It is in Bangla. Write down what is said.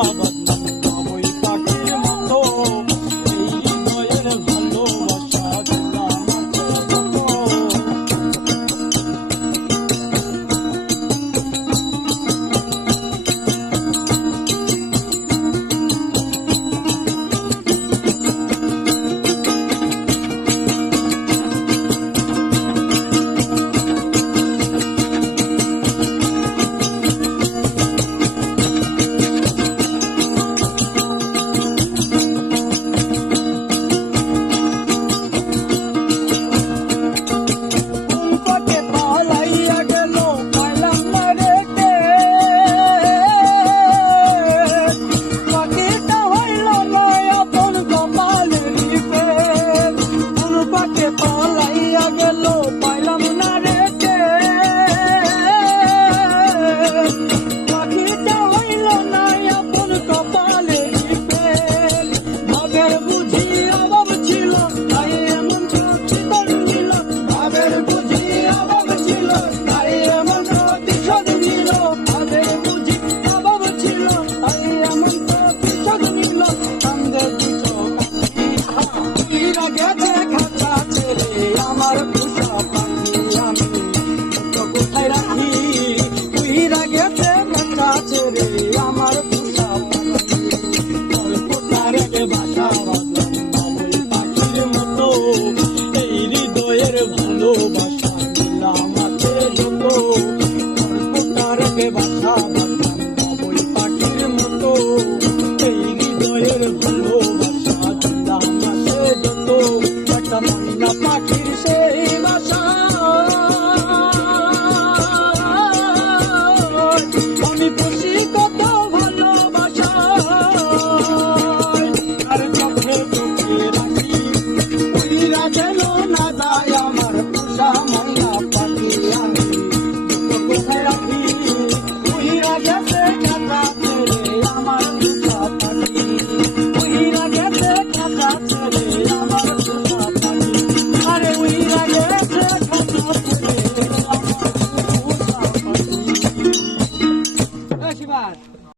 বাঁধলাম বাবুই পাখির মতো, এই হৃদয়ের ভালোবাসা দিলাম আমার পোষা পাখি আমি কোথায় রাখি, উইরা গেছে দেখা ছেড়ে আমার পোষা পাখি, কোথায় রেখে বাসা বাঁধলাম বাবুই পাখির মতো, এই হৃদয়ের ভালোবাসা দিলাম আছে যত, কোথায় রেখে বাসা বাঁধলাম বাবুই পাখির মতো, এই হৃদয়ের ভালোবাসা দিলাম আছে যত, একটা ময়না পাখির সেই বাসা আমি পুষি কত ভালোবাসা, আর চোখে চোখে রাখি উইরা যেন না যায় আমার পোষা ময়না পাখি আমি কোথায় রাখি, উইরা গেছে কাঁচা ছেড়ে আমার পোষা পাখি, উইরা গেছে কাঁচা ছেড়ে আমার পোষা পাখি, আরে উইরা গেছে কাঁচা ছেড়ে আমার পোষা পাখি।